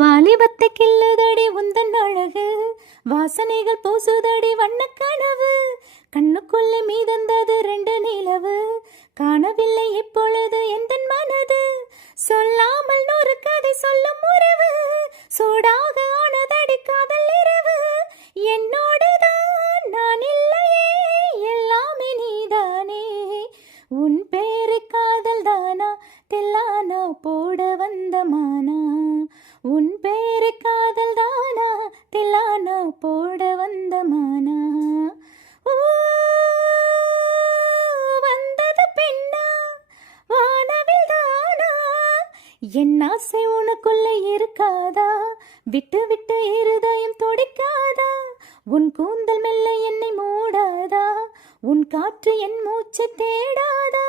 வாலிபத்தை கில்லுதடி உந்தன் அழகு, வாசனைகள் பூசுதடி வண்ணக் கனவு. கண்ணுக்குள்ளே மீதந்தது 2 நிலவு, காணவில்லை இப்பொழுது எந்தன் மனது. சொல்லாமல் 100 கதை சொல்லும் உறவு, சூடாக ஆனதடி காதல் இரவு. என்னோடுதான் நான் இல்லையே, எல்லாமே நீதானே. உன் பேரு காதல் தானா, தில்லானா போட வந்த மானா. உன் பேரு காதல் தானா, தில்லானா போட வந்த மானா. ஓ வந்தது பெண்ணா, வானவில் தானா. என் ஆசை உனக்குள்ள இருக்காதா, விட்டு விட்டு இருதயம் துடிக்காதா. உன் கூந்தல் மெல்ல என்னை மூடாதா, உன் காற்று என் மூச்சை தேடாதா.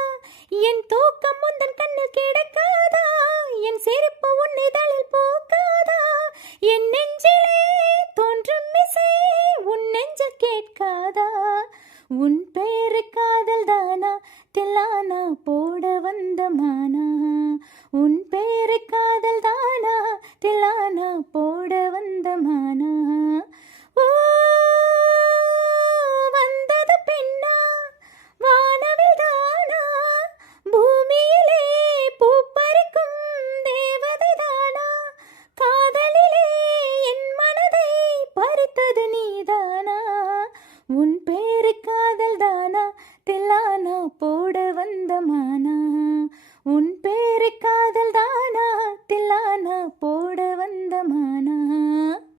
என் தூக்கம் உந்தன் கண்ணில் கிடக்காதா, என் சிரிப்பு உன் இதழில் பூக்காதா. என் நெஞ்சிலே தோன்றும் இசை உன் நெஞ்சில் கேட்காதா. உன் பேரு காதல் தானா, தில்லானா போட வந்த மானா. உன் பேரு காதல் தானா, தில்லானா போட வந்த மானா. ஓ வந்தது பெண்ணா, வானவில் தானா. பூமியிலே பூப்பறிக்கும் தேவதை தானா. காதலிலே என் மனதை பறித்தது நீதானா. உன் பேரு காதல் தானா, தில்லானா போட வந்த மானா. உன் பேரு காதல்